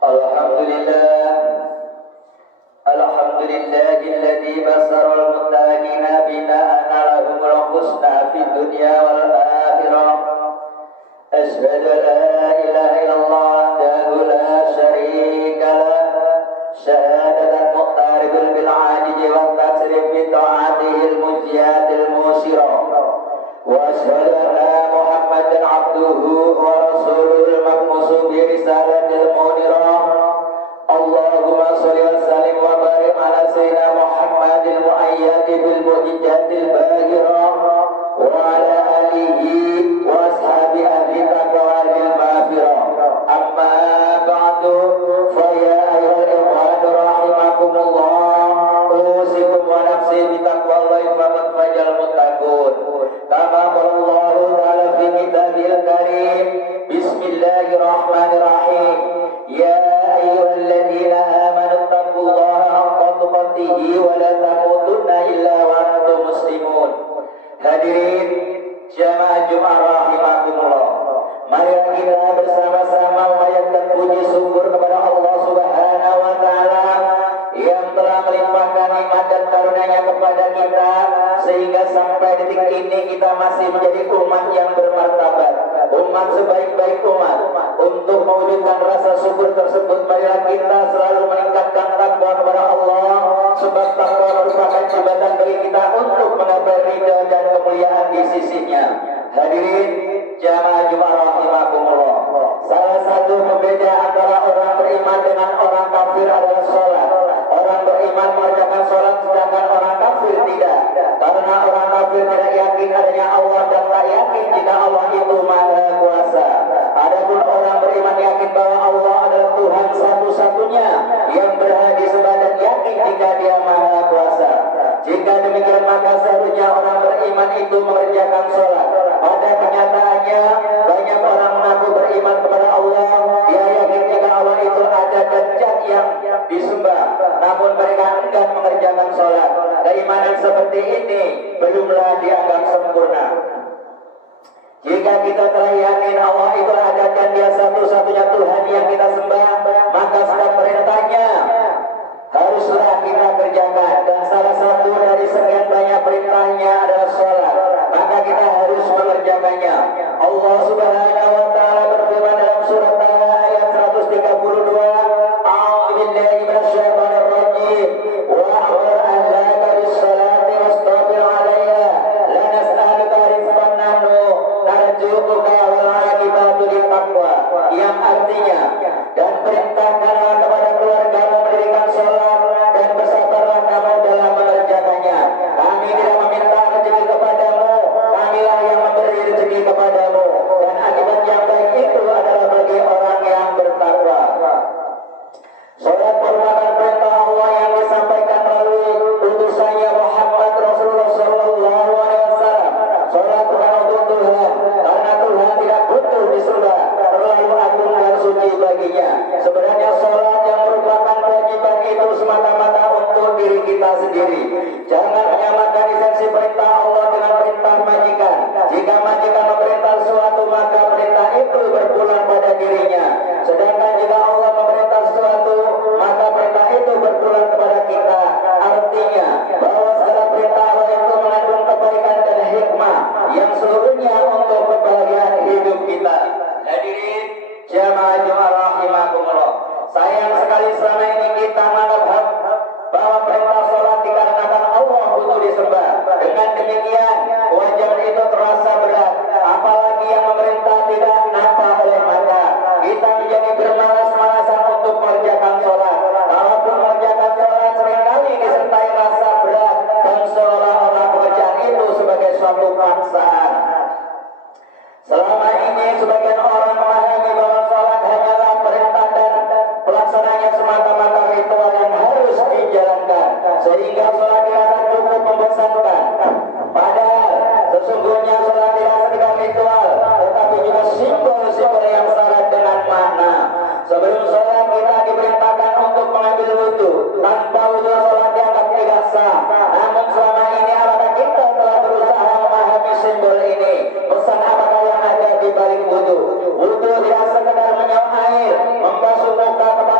Alhamdulillah, alhamdulillahilladzi basarul muttaqina bina anna lahumul husna fid dunya wal akhirah. Asyhadu an la ilaha illallah wahdahu la syarika lah, syahadatan muqtaribul bil ajizi wat tasrif bi ta'atihil mujiyadil musirah. Wa asyhadu anna Muhammadan abduhu wa rasuluhul mab'usu bi risalatil munirah. Allahumma sholli wa sallim wa barik ala sayyidina Muhammadil muayyad bil mu'jizatil bahirah wa ala alihi wa ashabi ahli taqwa wal maghfirah. Amma ba'du, fa ya ayyuhal ikhwan rahimakumullah, usikum wa nafsi bi taqwallahi faqad fajal muttaqun. Kama qala Allah ta'ala fi kitabil karim, bismillahirrahmanirrahim. Ya ayyuhalladzina amanu taqullaha haqqa tuqatih wa la tamutunna illa wa antum muslimun. Hadirin jamaah Jumat rahimakumullah, mari kita bersama-sama memanjatkan puji syukur kepada Allah Subhanahu wa taala yang telah melimpahkan nikmat dan karunia-Nya kepada kita sehingga sampai detik ini kita masih menjadi umat yang bermartabat, umat sebaik-baik umat. Untuk mewujudkan rasa syukur tersebut, marilah kita selalu meningkatkan takwa kepada Allah, sebab takwa merupakan jembatan bagi kita untuk menggapai ridha dan kemuliaan di sisinya. Hadirin jamaah Jumat rahimakumullah, salah satu pembeda antara orang beriman dengan orang kafir adalah sholat. Orang beriman mengerjakan sholat sedangkan orang kafir tidak, karena orang kafir tidak yakin adanya Allah dan tak yakin jika Allah itu maha kuasa. Adapun orang beriman yakin bahwa Allah adalah Tuhan satu-satunya yang berhak disembah dan yakin jika Dia maha kuasa. Jika demikian, maka seharusnya orang beriman itu mengerjakan sholat. Pada kenyataannya banyak orang mengaku beriman kepada Allah, dia yakin jika Allah itu ada dan zat yang disembah, namun mereka enggan mengerjakan sholat. Keimanan seperti ini belumlah dianggap sempurna. Jika kita telah yakin Allah itu ada dan Dia satu-satunya Tuhan yang kita sembah, maka setiap perintahnya haruslah kita kerjakan, dan salah satu dari sekian banyak perintahnya adalah sholat, maka kita harus mengerjakannya. Allah Subhanahu wa taala berfirman dalam surat Taha ayat 132, A'udzu billahi minasyaitonir rajim, wa amur ahlaka bis-shalati wastabir 'alaiha, la nas'aluka rizqan nahnu narzuquka wal 'aqibatu lit-taqwa, yang artinya, dan perintahkanlah kepada keluargamu mendirikan sholat dan bersabarlah kamu dalam mengerjakannya. Kami tidak meminta rezeki kepadamu, Kamilah yang memberi rezeki kepadamu, dan akibat yang baik itu adalah bagi orang yang bertakwa. Sholat merupakan perintah Allah yang disampaikan melalui utusannya Muhammad Rasulullah Sallallahu Alaihi Wasallam. Sholat bukan untuk Tuhan, karena Tuhan tidak butuh disembah, terlalu agung dan suci baginya. Sebenarnya sholat yang merupakan kewajiban itu semata-mata untuk diri kita sendiri. Jangan menyamakan esensi perintah Allah dengan perintah majikan. Jika majikan memerintah sesuatu, maka perintah itu berpulang pada dirinya. Sedangkan jika Allah memerintah sesuatu, maka perintah itu berpulang kepada kita. Artinya bahwa segala perintah Allah itu mengandung kebaikan dan hikmah yang seluruhnya untuk kebahagiaan hidup kita. Hadirin jamaah Jumat rahimakumullah, sayang sekali selama ini kita menganggap bahwa perintah sholat dikarenakan Allah butuh disembah. Dengan demikian kewajiban itu terasa berat, apalagi yang memerintah tidak nampak oleh mata. Kita menjadi bermalas-malasan untuk mengerjakan sholat. Kalaupun mengerjakan sholat seringkali disertai rasa berat dan seolah-olah pekerjaan itu sebagai suatu paksaan. Selama ini sebagian orang memahami bahwa sholat hanyalah perintah dan pelaksananya semata-mata ritual yang harus dijalankan, sehingga sholat dirasa cukup membosankan. Padahal sesungguhnya sholat tidak sekedar ritual, tetapi juga simbol-simbol yang syarat dengan makna. Sebelum sholat kita diperintahkan untuk mengambil wudhu. Tanpa wudhu sholat dianggap tidak sah. Namun selama ini apakah kita telah berusaha memahami simbol ini? Pesan apakah yang ada di balik wudhu? Wudhu tidak sekedar menyiram air, membasuh muka kepada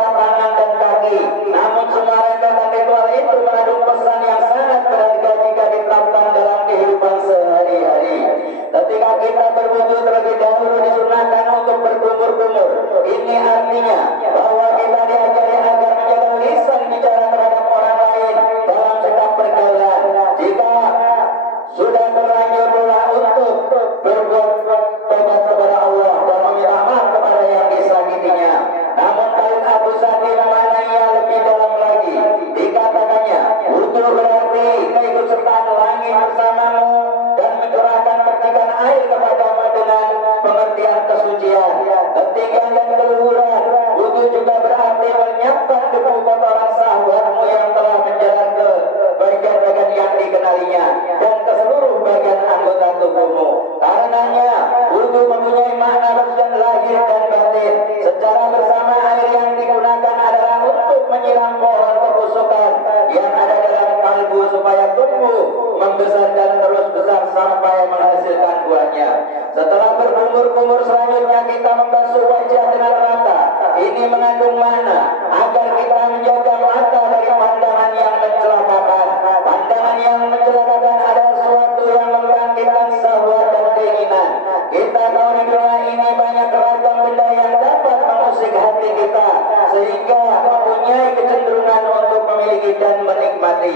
membesar dan terus besar sampai menghasilkan buahnya. Setelah berkumur-kumur selanjutnya kita membasuh wajah dengan rata. Ini mengandung makna agar kita menjaga mata dari pandangan yang mencelakakan. Pandangan yang mencelakakan adalah sesuatu yang membangkitkan syahwat dan keinginan. Kita tahu di dunia ini banyak ragam benda yang dapat mengusik hati kita sehingga mempunyai kecenderungan untuk memiliki dan menikmati.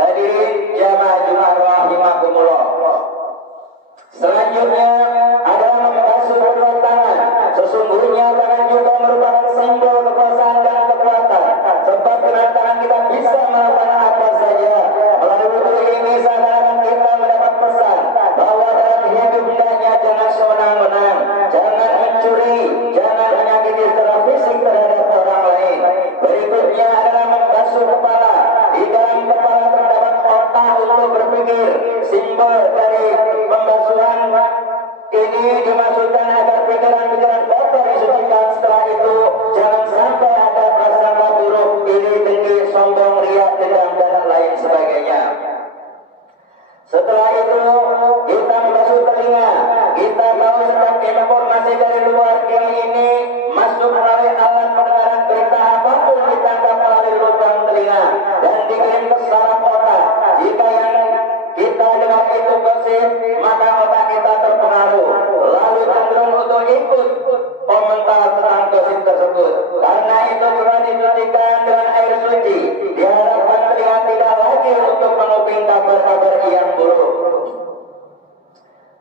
Hadirin jamaah Jumat rahimakumullah. Selanjutnya adalah membasuh kedua tangan. Sesungguhnya tangan juga merupakan simbol kekuasaan dan kekuatan. Sebab dengan tangan kita bisa melakukan apa saja. Melalui wudhu ini seakan-akan kita mendapat pesan bahwa dalam hidup hendaknya jangan sewenang-wenang, jangan mencuri, jangan menyakiti secara fisik terhadap orang lain. Berikutnya adalah membasuh kepala. Di dalam kepala terdapat otak untuk berpikir. Simbol dari pembasuhan ini dimaksudkan agar pikiran-pikiran kotor disucikan. Setelah itu jangan sampai ada prasangka buruk, iri, dengki, sombong, riak, dendam dan lain sebagainya. Setelah itu kita membasuh telinga. Kita tahu setiap informasi dari luar negeri ini masuk melalui alat pendengaran berita apapun ditangkap melalui lubang telinga dan dikirim ke saraf otak. Jika yang kita dengar itu gosip, maka otak kita terpengaruh, lalu cenderung untuk ikut komentar tentang gosip tersebut. Karena itu telah disucikan dengan air suci. Diharapkan telinga tidak lagi untuk menguping kabar-kabar yang buruk.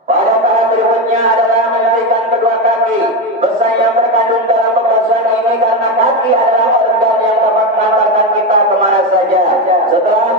Pada tahap berikutnya adalah mencucikan kedua kaki. Pesan yang terkandung dalam pembasuhan ini karena kaki adalah organ yang dapat mengantarkan kita kemana saja. Setelah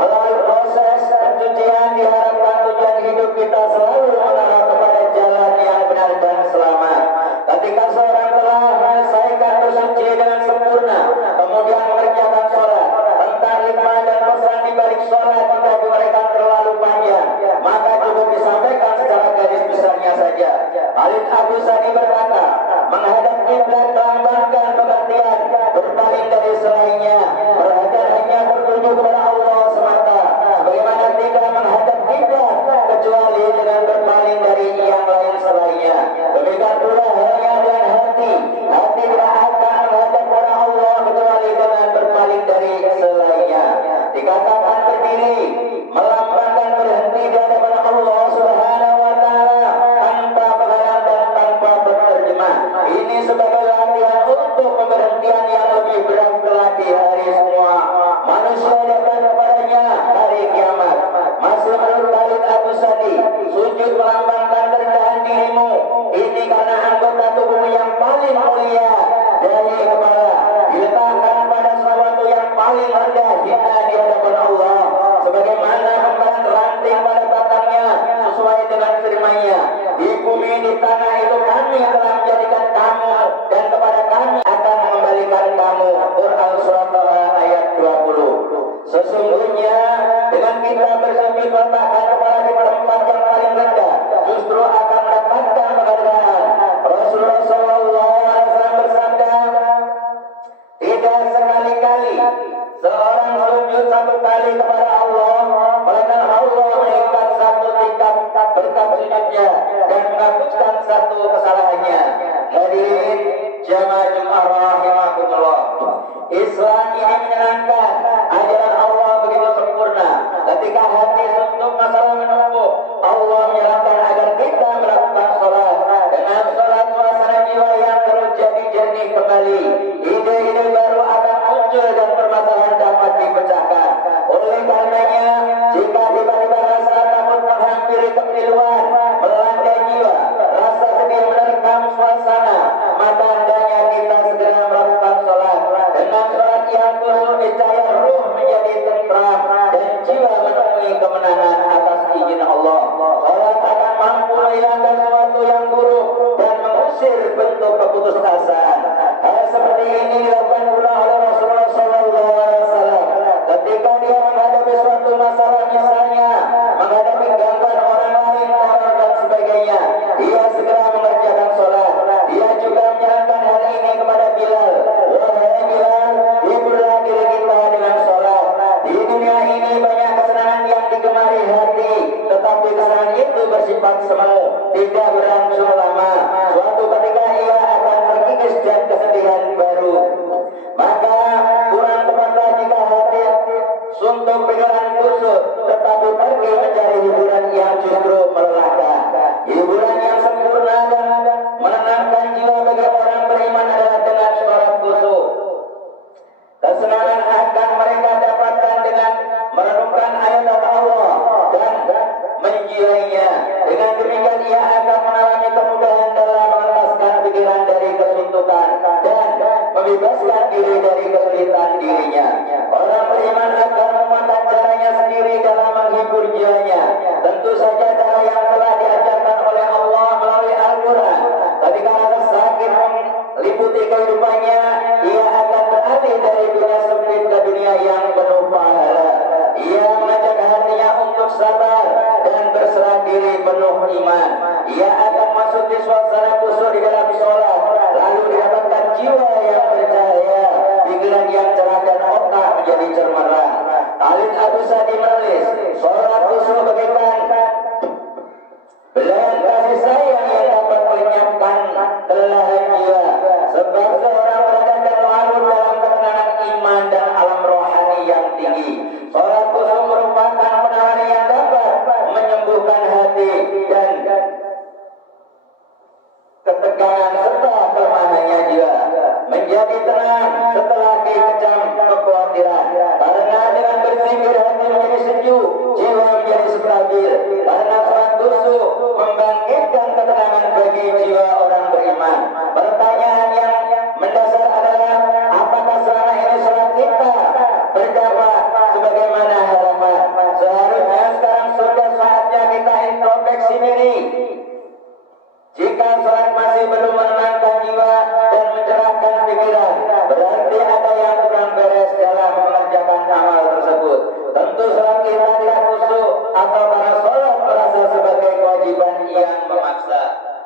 melalui proses pencucian, diharapkan tujuan hidup kita selalu mengarah kepada jalan yang benar dan selamat. Ketika seorang telah menyelesaikan bersuci dengan sempurna, kemudian mengerjakan sholat, tentang hikmah dan pesan di balik sholat jika diberikan terlalu panjang, maka cukup disampaikan secara garis besarnya saja. Khalid Abu Sani berkata, menghadap kiblat melambangkan pengertian, berpaling dari selainnya, perhatian hanya bertuju kepada Allah semata, sebagaimana tidak menghadap kiblat kecuali dengan berpaling dari yang lain selainnya. Demikian pula halnya dengan hati. Hati tidak akan menghadap kepada Allah kecuali dengan berpaling dari selainnya. Dikatakan berdiri melambangkan berhenti di hadapan Allah Subhanahu wa taala tanpa penghalang dan tanpa berterjemah. Ini sebagai latihan untuk pemberhentian yang lebih berat kelak di hari semua manusia datang kepadanya hari kiamat. Masih menurut Khalid Abu Sani, sujud melambangkan kerendahan dirimu. Ini karena anggota tubuhmu yang paling mulia, dari kepala diletakkan pada sesuatu yang paling rendah, hina di hadapan Allah. Sebagaimana membahan ranting pada batangnya sesuai dengan firman-Nya. Di bumi, di tanah itu kami telah menjadikan kamu dan kepada kami akan mengembalikan kamu. Quran Surah Taha ayat 20. Sesungguhnya dengan kita bersujud meletakkan kepala di tempat yang paling rendah, justru akan mendapatkan penghargaan. Rasulullah SAW bersabda, tidak sekali-kali seorang sujud satu kali kepada Allah, melainkan Allah meningkat satu tingkat berkat sujudnya dan menghapuskan satu kesalahannya. Hadirin jamaah Jumat rahimakumullah. Islam ini menyenangkan. Ajaran Allah begitu sempurna. Ketika hati suntuk masalah menumpuk, Allah menyarankan agar kita melakukan sholat. Dengan sholat suasana jiwa yang terus jadi jernih kembali. Ide-ide baru akan muncul dan permasalahan dapat dipecahkan. Oleh karenanya, jika tiba-tiba rasa takut menghampiri kepiluan, melanda jiwa, rasa sedih menerkam suasana, maka hendaknya kita segera melakukan sholat. Dengan sholat yang khusyuk niscaya ruh menjadi tentram dan jiwa menemui kemenangan atas izin Allah. Sholat akan mampu menghilangkan sesuatu yang buruk dan mengusir bentuk keputusasaan. Hal seperti ini dilakukan pula oleh Rasulullah SAW ketika dia menghadapi suatu masalah, misalnya menghadapi gangguan orang lain, teror dan sebagainya. Dia segera mengerjakan sholat. Dia juga menjalankan hal ini kepada Bilal. Wahai Bilal, hiburlah diri kita dengan sholat. Di dunia ini banyak kesenangan yang digemari hati tidak berlangsung lama. Suatu ketika ia akan terkikis dan kesedihan baru. Maka kurang tepatlah jika hati suntuk pikiran kusut, tetapi pergi mencari hiburan yang justru melelahkan. Hiburan yang sempurna dan menenangkan jiwa bagi orang beriman adalah dengan sholat kusuk. Kesenangan akan mereka dapatkan dengan merenungkan ayat Allah dan menjiwainya. Dengan demikian ia akan mengalami kemudahan dalam melepaskan pikiran dari kesuntukan dan membebaskan diri dari kesulitan dirinya. Orang beriman akan memakan caranya sendiri dalam menghibur jiwanya. Tentu saja cara yang telah diajarkan oleh Allah melalui Al-Quran. Ketika rasa sakit meliputi kehidupannya, ia akan beralih dari dunia sempit ke dunia yang penuh pahala. Ia mengajak hatinya untuk sabar dan berserah diri penuh iman. Ia akan masuk di suasana khusyuk di dalam sholat, lalu didapatkan jiwa yang bercahaya, pikiran yang cerah dan otak menjadi cermerlang. Khalid Abu Sa'di menulis, sholat khusyuk bagaikan belayan kasih sayang yang dapat melenyapkan kelelahan jiwa, sebab seorang berada dan larut dalam ketenangan iman dan alam rohani yang tinggi. Sholat khusyuk merupakan penawar yang dapat menyembuhkan hati dan ketegangan serta kelemahannya jiwa, menjadi tenang setelah dikecam kekhawatiran. Karena dengan berzikir hati menjadi sejuk, jiwa menjadi stabil. Karena sholat khusyuk membangkitkan ketenangan bagi jiwa orang beriman. Pertanyaan yang mendasar adalah, apakah selama ini sholat kita berdapat sebagaimana harapan? Seharusnya sekarang sudah saatnya kita introspeksi diri. Jika sholat masih belum menenangkan jiwa dan mencerahkan pikiran, berarti ada yang kurang beres dalam mengerjakan amal tersebut. Tentu sholat kita tidak khusyuk atau karena sholat merasa sebagai kewajiban yang memaksa.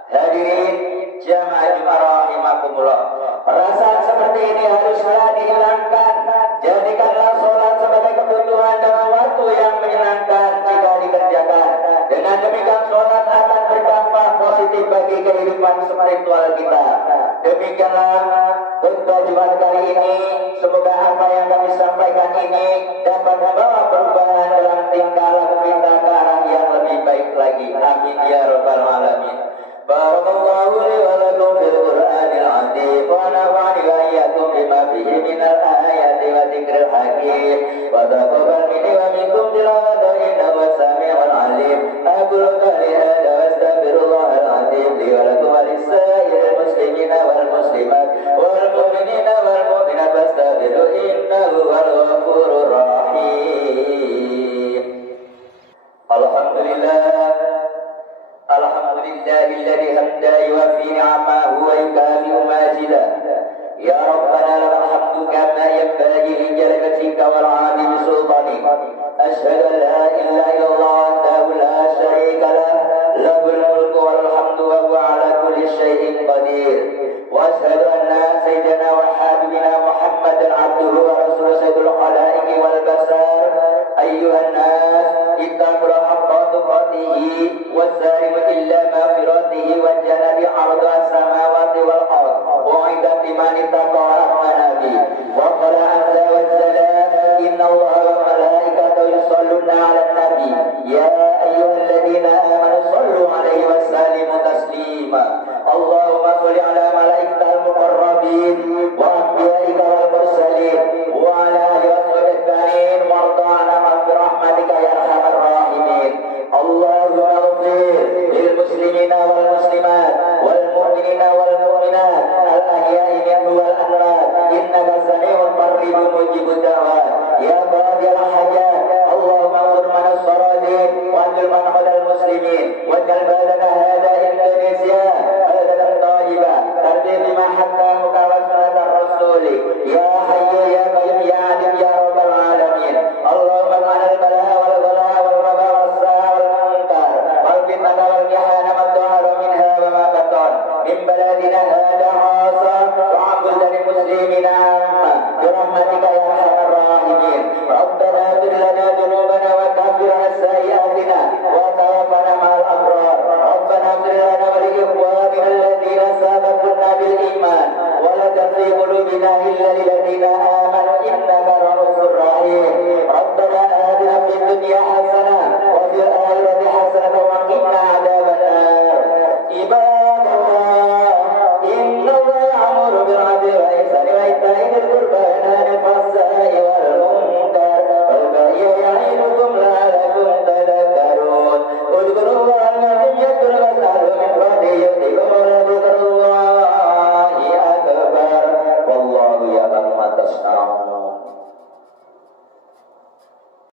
Hadirin jamaah Jumat rahimakumullah, perasaan seperti ini haruslah dihilangkan. Jadikanlah sholat sebagai kebutuhan dan sesuatu yang menyenangkan jika dikerjakan. Dengan demikian sholat akan berdampak positif bagi kehidupan spiritual kita. Demikianlah khutbah Jumat kali ini. Semoga apa yang kami sampaikan ini dapat membawa perubahan dalam tingkah laku kita ke arah yang lebih baik lagi. Amin ya rabbal alamin. Barakallahu li wa lakum fil Qur'anil azim wa nafa'ani wa iyyakum bima fihi minal ayati wa dzikril hakim wa taqabbal minni wa minkum tilawatan innahu was-sami'ul 'alim. Aqulu qawli hadza wa astaghfirullahal azim li wa lakum wa lisa'iril muslimina wal muslimat wal mu'minina wal mu'minat fastaghfiru innahu huwal ghafurur rahim. Alhamdulillah. Alhamdulillahilladzi hamda yuwaffi ni'amahu wa yukafi'u majidah. Ya Rabbana lakal hamdu kama yanbaghi li jalali wajhika wal 'azimi sultanik. Asyhadu an la ilaha illallah wahdahu la syarika lah, lahul mulku wal hamdu wa huwa 'ala kulli syai'in qadir. Wa asyhadu anna sayyidina wa habibina Muhammadan 'abduhu wa rasuluhu sayyidul khalaiqi wal basar. Ayyuhan nas ittaqul haqqa tuqatih wasari'u illa maghfiratihi wa janabi 'arda as-samawati wal ard wa 'inda liman ittaqa rahmanabi wa qala azza wa jalla inna allaha wa malaikatahu yusholluna 'alan nabi ya ayyuhalladzina amanu shallu 'alaihi wa sallimu taslima. Allahumma shalli 'ala malaikatil muqarrabin wa anbiya'ika wal mursalin wa 'ala alihi wa sahbihi warda 'ala rahmatika ya arhamar rahimin. Allahumma ighfir lil muslimina wal muslimat wal mu'minina wal mu'minat al ahya'i minhum wal amwat innaka sami'un qaribun mujibud da'wat ya qadiyal hajat. Allahumma anzur man as-saradin wa anzur man qadal muslimin wa jal baladana hada Indonesia baladan thayyibah tarbi bima hakamuka wa sunnata rasuli ya hayyu ya qayyum ya alim ya rabbal alamin. Allahumma ma'al bala'a wal ghala wal waba wal sa'a wal munkar wal fitnah wal mihana ma dhahara minha wa ma batan min baladina hada khassa wa 'abul dari muslimina amma bi rahmatika ya arhamar rahimin. Rabbana ighfir lana dhunubana wa kaffir 'anna sayyi'atina wa tawaffana ma'al abrar. Rabbana ighfir قلوبنا بالإيمان ولا تزغ قلوبنا إلا للذين آمنوا إنك رؤوف رحيم ربنا آتنا في الدنيا حسنة